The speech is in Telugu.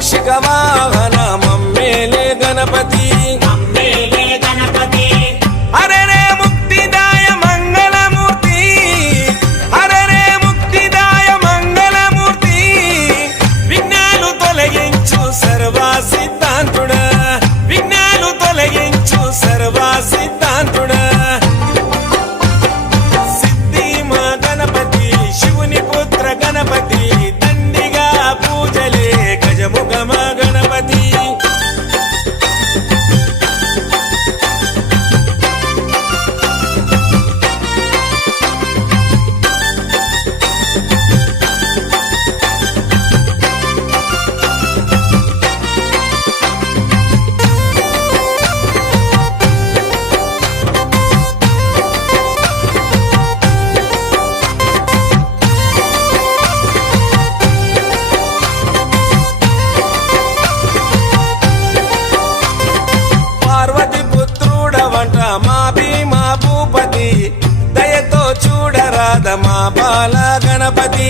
మూషిక వాహన మమ్మేలే గణపతి హరే రే ముక్తిదాయ మంగళమూర్తి హరే రే ముక్తిదాయ మంగళమూర్తి విఘ్నాలు తొలగించు సర్వా సిద్ధాంతుడా విఘ్నాలు తొలగించు సర్వా సిద్ధాంతుడా సిద్ధి మా గణపతి శివుని పుత్ర గణపతి దండిగా పూజలే గజముఖ మా గణపతి పార్వతి పుత్రుడవంట మా భీమా భూపతి దయతో చూడరాద మా బాల గణపతి